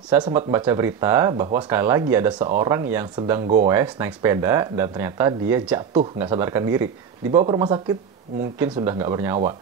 Saya sempat baca berita bahwa sekali lagi ada seorang yang sedang goes naik sepeda dan ternyata dia jatuh nggak sadarkan diri. Dibawa ke rumah sakit, mungkin sudah nggak bernyawa.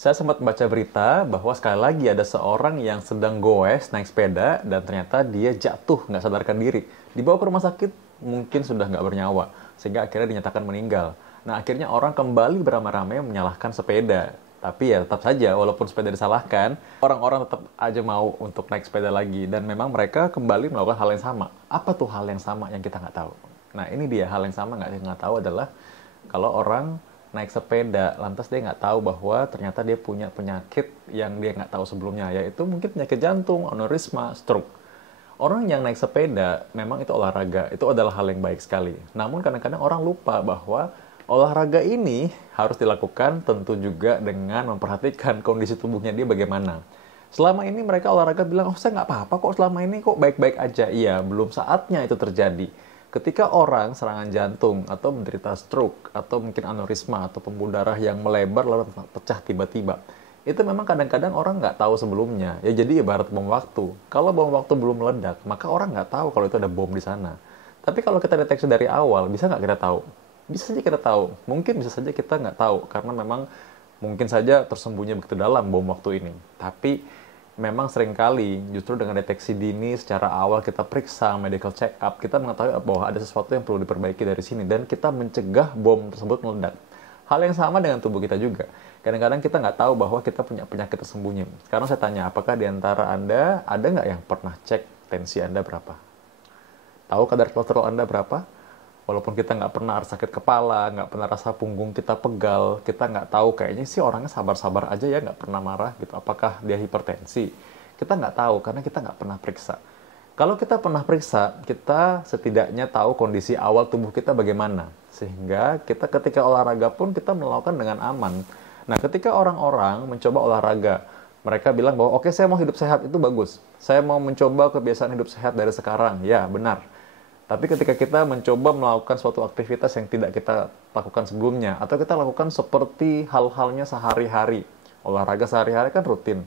Saya sempat baca berita bahwa sekali lagi ada seorang yang sedang goes naik sepeda dan ternyata dia jatuh nggak sadarkan diri. Dibawa ke rumah sakit, mungkin sudah nggak bernyawa, sehingga akhirnya dinyatakan meninggal. Nah, akhirnya orang kembali beramai-ramai menyalahkan sepeda. Tapi ya tetap saja, walaupun sepeda disalahkan, orang-orang tetap aja mau untuk naik sepeda lagi. Dan memang mereka kembali melakukan hal yang sama. Apa tuh hal yang sama yang kita nggak tahu? Nah, ini dia hal yang sama nggak tahu adalah kalau orang naik sepeda, lantas dia nggak tahu bahwa ternyata dia punya penyakit yang dia nggak tahu sebelumnya, yaitu mungkin penyakit jantung, aneurisma, stroke. Orang yang naik sepeda, memang itu olahraga, itu adalah hal yang baik sekali. Namun kadang-kadang orang lupa bahwa olahraga ini harus dilakukan tentu juga dengan memperhatikan kondisi tubuhnya dia bagaimana. Selama ini mereka olahraga bilang, oh saya nggak apa-apa kok, selama ini kok baik-baik aja. Iya, belum saatnya itu terjadi. Ketika orang serangan jantung atau menderita stroke atau mungkin aneurisma atau pembuluh darah yang melebar lalu pecah tiba-tiba, itu memang kadang-kadang orang nggak tahu sebelumnya. Ya jadi ibarat bom waktu. Kalau bom waktu belum meledak, maka orang nggak tahu kalau itu ada bom di sana. Tapi kalau kita deteksi dari awal, bisa nggak kita tahu? Bisa saja kita tahu. Mungkin bisa saja kita nggak tahu karena memang mungkin saja tersembunyi begitu dalam bom waktu ini. Tapi memang seringkali justru dengan deteksi dini secara awal kita periksa medical check up, kita mengetahui bahwa ada sesuatu yang perlu diperbaiki dari sini dan kita mencegah bom tersebut meledak. Hal yang sama dengan tubuh kita juga. Kadang-kadang kita nggak tahu bahwa kita punya penyakit tersembunyi. Sekarang saya tanya, apakah di antara Anda ada nggak yang pernah cek tensi Anda berapa? Tahu kadar kolesterol Anda berapa? Walaupun kita nggak pernah sakit kepala, nggak pernah rasa punggung kita pegal, kita nggak tahu, kayaknya sih orangnya sabar-sabar aja ya, nggak pernah marah gitu. Apakah dia hipertensi? Kita nggak tahu karena kita nggak pernah periksa. Kalau kita pernah periksa, kita setidaknya tahu kondisi awal tubuh kita bagaimana. Sehingga kita ketika olahraga pun kita melakukan dengan aman. Nah, ketika orang-orang mencoba olahraga, mereka bilang bahwa oke, saya mau hidup sehat, itu bagus. Saya mau mencoba kebiasaan hidup sehat dari sekarang. Ya, benar. Tapi ketika kita mencoba melakukan suatu aktivitas yang tidak kita lakukan sebelumnya, atau kita lakukan seperti hal-halnya sehari-hari, olahraga sehari-hari kan rutin,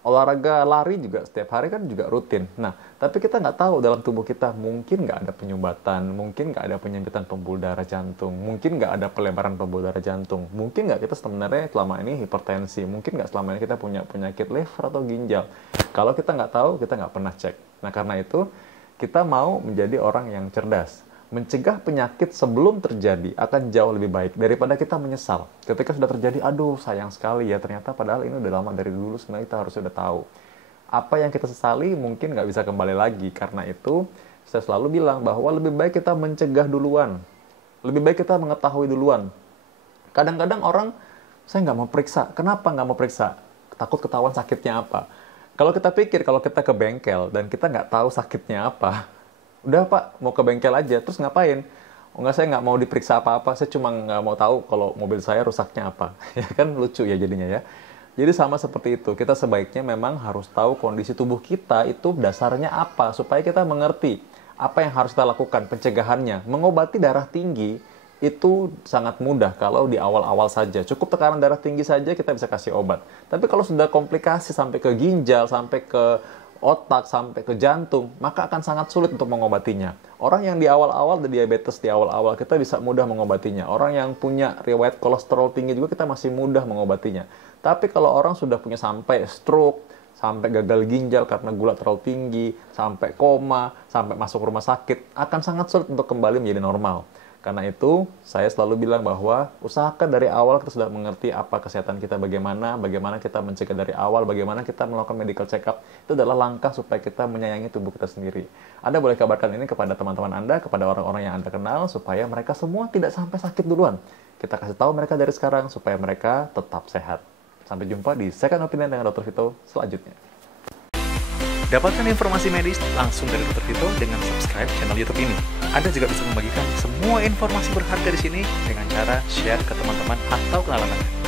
olahraga lari juga setiap hari kan juga rutin. Nah, tapi kita nggak tahu dalam tubuh kita mungkin nggak ada penyumbatan, mungkin nggak ada penyempitan pembuluh darah jantung, mungkin nggak ada pelebaran pembuluh darah jantung, mungkin nggak kita sebenarnya selama ini hipertensi, mungkin nggak selama ini kita punya penyakit liver atau ginjal. Kalau kita nggak tahu, kita nggak pernah cek. Nah, karena itu kita mau menjadi orang yang cerdas. Mencegah penyakit sebelum terjadi akan jauh lebih baik daripada kita menyesal. Ketika sudah terjadi, aduh sayang sekali ya, ternyata padahal ini udah lama dari dulu, sebenarnya kita harus sudah tahu. Apa yang kita sesali mungkin nggak bisa kembali lagi. Karena itu, saya selalu bilang bahwa lebih baik kita mencegah duluan. Lebih baik kita mengetahui duluan. Kadang-kadang orang, saya nggak mau periksa. Kenapa nggak mau periksa? Takut ketahuan sakitnya apa. Kalau kita pikir, kalau kita ke bengkel dan kita nggak tahu sakitnya apa, udah Pak, mau ke bengkel aja, terus ngapain? Enggak, saya nggak mau diperiksa apa-apa, saya cuma nggak mau tahu kalau mobil saya rusaknya apa. Ya kan lucu ya jadinya ya. Jadi sama seperti itu, kita sebaiknya memang harus tahu kondisi tubuh kita itu dasarnya apa, supaya kita mengerti apa yang harus kita lakukan, pencegahannya. Mengobati darah tinggi itu sangat mudah kalau di awal-awal saja. Cukup tekanan darah tinggi saja kita bisa kasih obat. Tapi kalau sudah komplikasi sampai ke ginjal, sampai ke otak, sampai ke jantung, maka akan sangat sulit untuk mengobatinya. Orang yang di awal-awal ada diabetes di awal-awal, kita bisa mudah mengobatinya. Orang yang punya riwayat kolesterol tinggi juga kita masih mudah mengobatinya. Tapi kalau orang sudah punya sampai stroke, sampai gagal ginjal karena gula terlalu tinggi, sampai koma, sampai masuk rumah sakit, akan sangat sulit untuk kembali menjadi normal. Karena itu, saya selalu bilang bahwa usahakan dari awal kita sudah mengerti apa kesehatan kita bagaimana kita mencegah dari awal, bagaimana kita melakukan medical check up. Itu adalah langkah supaya kita menyayangi tubuh kita sendiri. Anda boleh kabarkan ini kepada teman-teman Anda, kepada orang-orang yang Anda kenal, supaya mereka semua tidak sampai sakit duluan. Kita kasih tahu mereka dari sekarang, supaya mereka tetap sehat. Sampai jumpa di Second Opinion dengan Dr. Vito selanjutnya. Dapatkan informasi medis langsung dari Dr. Vito dengan subscribe channel YouTube ini. Anda juga bisa membagikan semua informasi berharga di sini dengan cara share ke teman-teman atau kenalan Anda.